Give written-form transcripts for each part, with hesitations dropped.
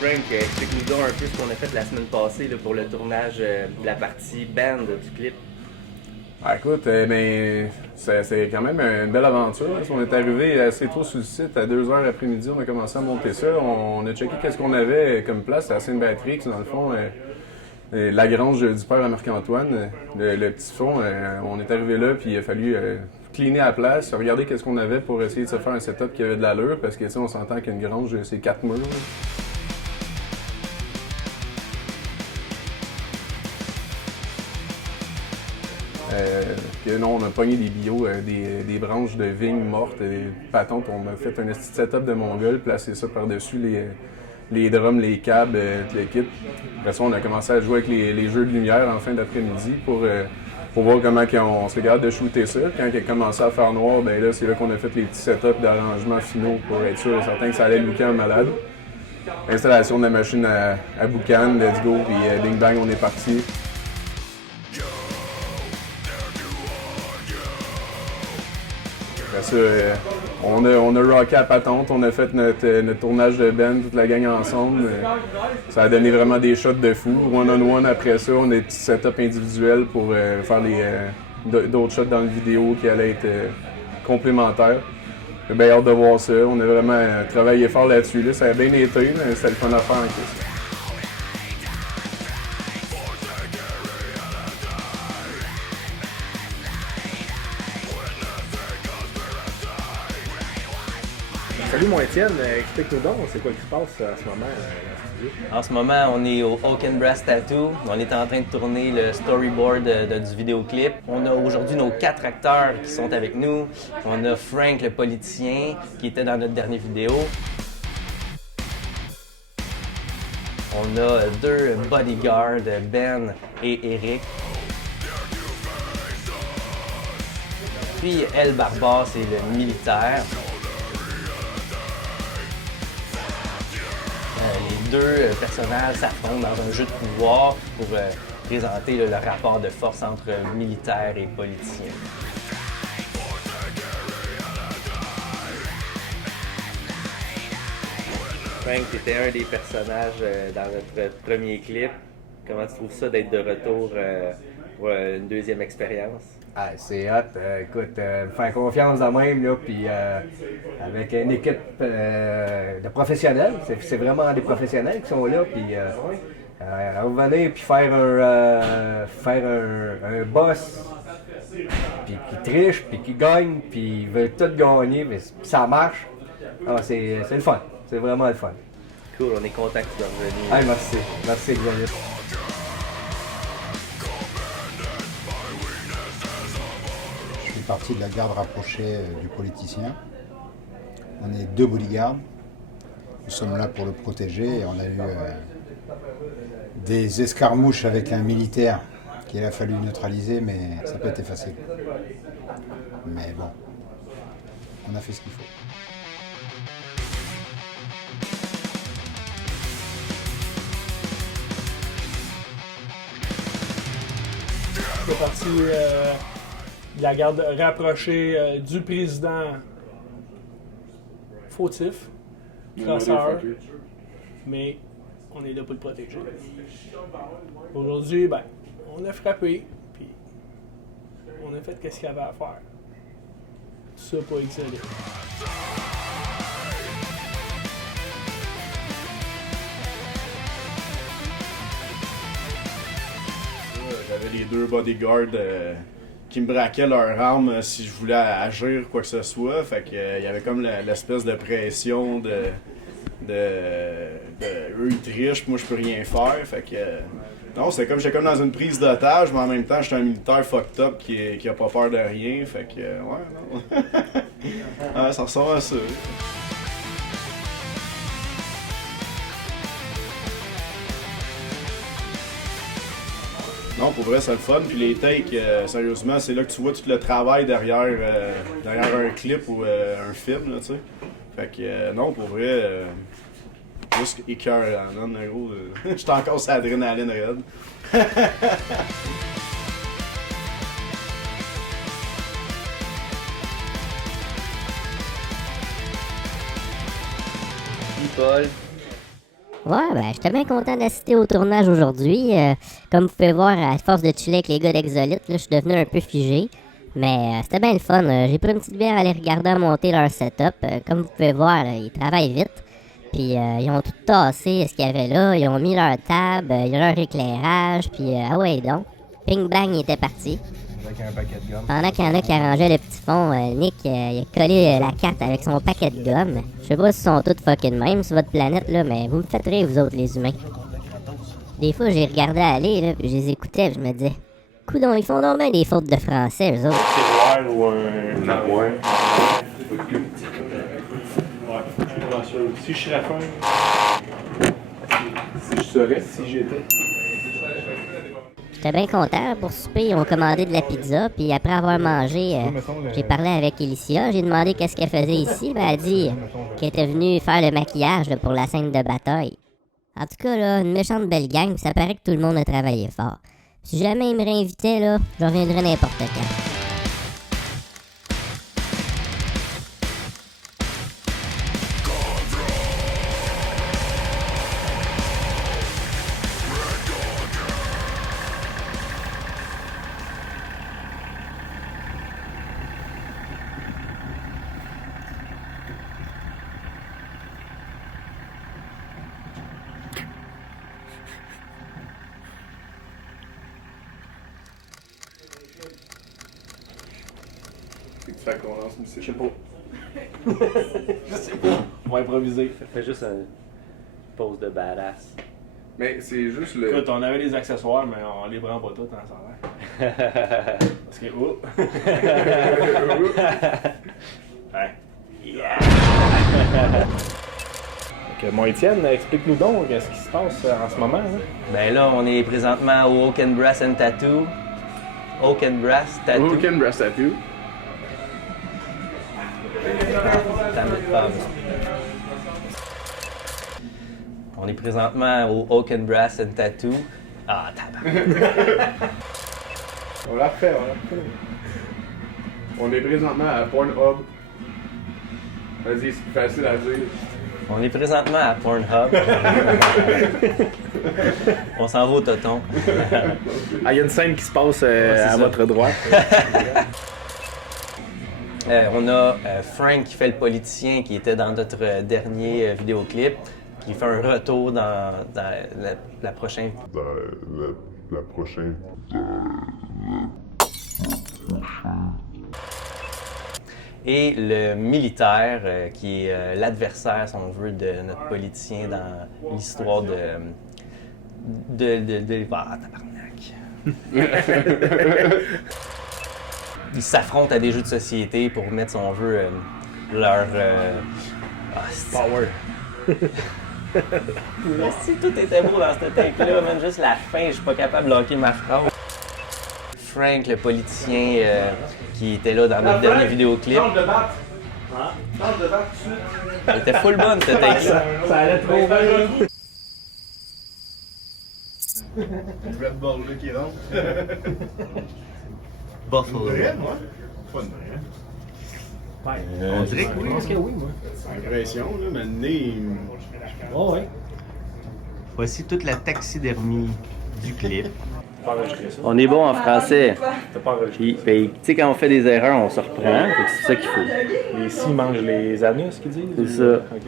Frank, explique-nous donc un peu ce qu'on a fait la semaine passée là, pour le tournage de la partie band du clip. Écoute, c'est quand même une belle aventure. On est arrivé assez tôt sur le site, à 2h l'après-midi, on a commencé à monter ça. On a checké qu'est-ce qu'on avait comme place à Sainte-Béatrix, dans le fond. La grange du père à Marc-Antoine, le petit fond, on est arrivé là, puis il a fallu cleaner à la place, regarder qu'est-ce qu'on avait pour essayer de se faire un setup qui avait de l'allure, parce que on s'entend qu'une grange, c'est 4 murs. Non, on a pogné des bio, des branches de vignes mortes, des patentes. On a fait un petit setup de mongol, placé ça par-dessus les drums, les câbles, tout le kit. Après ça, on a commencé à jouer avec les jeux de lumière en fin d'après-midi pour voir comment on serait capable de shooter ça. Quand il a commencé à faire noir, ben là, c'est là qu'on a fait les petits setups d'arrangements finaux pour être sûr et certain que ça allait looker en malade. Installation de la machine à boucan, let's go, puis ding bang, on est parti. Après ça, on a rocké à patente, on a fait notre tournage de band, toute la gang ensemble. Ça a donné vraiment des shots de fou. One-on-one après ça, on a des petits setups individuels pour faire d'autres shots dans la vidéo qui allaient être complémentaires. J'ai bien hâte de voir ça. On a vraiment travaillé fort là-dessus. Là. Ça a bien été, mais c'était le fun à faire en plus. Salut mon Étienne, explique-nous donc, c'est quoi qui se passe en ce moment dans le studio? En ce moment, on est au Oak and Brass Tattoo. On est en train de tourner le storyboard du vidéoclip. On a aujourd'hui nos 4 acteurs qui sont avec nous. On a Frank, le politicien, qui était dans notre dernière vidéo. On a 2 bodyguards, Ben et Eric. Puis El Barba, c'est le militaire. Les 2 personnages s'affrontent dans un jeu de pouvoir pour présenter le rapport de force entre militaires et politiciens. Frank, tu étais un des personnages dans notre premier clip. Comment tu trouves ça d'être de retour pour une deuxième expérience? Ah, c'est hot. Écoute, faire confiance en même, là, puis avec une équipe de professionnels. C'est vraiment des professionnels qui sont là, puis revenir puis faire un boss, puis qui triche, puis qui gagne, puis ils veulent tout gagner, mais ça marche. Ah, c'est le fun. C'est vraiment le fun. Cool, on est content que tu sois revenu. Ah, merci. Merci, Xavier. Partie de la garde rapprochée du politicien. On est 2 bodyguards. Nous sommes là pour le protéger et on a eu des escarmouches avec un militaire qu'il a fallu neutraliser, mais ça n'a pas été facile. Mais bon, on a fait ce qu'il faut. C'est parti de la garde rapprochée du président fautif, crosseur, mais on est là pour le protéger. Aujourd'hui, on a frappé, puis on a fait ce qu'il y avait à faire. Tout ça pour exceller. J'avais les 2 bodyguards qui me braquaient leurs armes si je voulais agir quoi que ce soit. Fait que il y avait comme l'espèce de pression de eux ils trichent, puis moi je peux rien faire. Fait que non, j'étais comme dans une prise d'otage, mais en même temps j'étais un militaire fucked up qui a pas peur de rien. Fait que ouais, non. Ouais, ça ressemble à ça. Non, pour vrai, c'est le fun. Puis les takes, sérieusement, c'est là que tu vois tout le travail derrière un clip ou un film, là, tu sais. Fait que, non, pour vrai, juste écœurant, non, gros. J'étais encore sur l'adrénaline raide. Paul? Ouais, ben, j'étais bien content d'assister au tournage aujourd'hui. Comme vous pouvez voir, à force de chiller avec les gars d'Exolite, là, je suis devenu un peu figé. Mais c'était bien le fun. J'ai pris une petite bière à aller regarder monter leur setup. Comme vous pouvez voir, là, ils travaillent vite. Puis ils ont tout tassé ce qu'il y avait là. Ils ont mis leur table, leur éclairage. Puis ah ouais donc. Ping bang, il était parti. Avec un paquet de gomme. Pendant qu'il y en a qui arrangeaient le petit fond, Nick il a collé la carte avec son paquet de gomme. Je sais pas si sont tous fucking même sur votre planète là, mais vous me faites rire vous autres les humains. Des fois j'ai regardé aller là, puis je les écoutais, puis je me disais, coudonc, ils font donc bien des fautes de français eux autres. C'est noir ou un. Ouais. Si je serais fin, Si je serais. si j'étais. J'étais bien content. Pour souper, ils ont commandé de la pizza. Puis après avoir mangé, j'ai parlé avec Alicia. J'ai demandé qu'est-ce qu'elle faisait ici. Ben, elle a dit qu'elle était venue faire le maquillage là, pour la scène de bataille. En tout cas, là, une méchante belle gang. Puis ça paraît que tout le monde a travaillé fort. Si jamais ils me réinvitaient, là, je reviendrais n'importe quand. C'est que tu fais qu'on lance une Je sais pas. Je sais pas. On va improviser. Fais juste une pause de badass. Mais c'est juste le. Écoute, on avait des accessoires, mais on les prend pas tous en salaire. Parce que, oh! Ouais. Yeah! Donc, mon Étienne, explique-nous donc ce qui se passe en ce moment. Là. Ben là, on est présentement au Oak and Brass and Tattoo. Oak and Brass Tattoo. Oak and Brass Tattoo. On est présentement au Oak and Brass and Tattoo. Ah, tabarnak. On l'a refait, On est présentement à Pornhub. Vas-y, c'est plus facile à dire. On est présentement à Pornhub. On s'en va au Toton. Ah, il y a une scène qui se passe à ça. votre droite. On a Frank qui fait le politicien qui était dans notre dernier vidéoclip, qui fait un retour dans la prochaine. La prochaine. Et le militaire qui est l'adversaire, si on veut, de notre politicien dans l'histoire de ah, tabarnak. Ils s'affrontent à des jeux de société pour mettre, si on veut, leur Power. Si tout était beau dans cette take-là, même juste la fin, je suis pas capable de locker ma phrase. Frank, le politicien qui était là dans notre dernier vidéoclip. Change de batte. Change de batte tout de suite. Elle était full bonne cette take-là. Ça allait trop bien. Red Bull là qui rentre. Buffalo. Pas de vrai. On dirait que oui. Je pense que oui, moi. Impression, là, mais le nez. Oh, ouais. Voici toute la taxidermie du clip. Pas enregistré ça. On est bon en français. T'as pas enregistré. Puis, tu sais, quand on fait des erreurs, on se reprend. Fait que c'est ça qu'il faut. Les scies mangent les anus, qu'ils disent? C'est ça. Ok.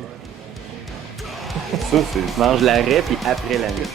Ça, c'est. Mange l'arrêt, puis après la nuit.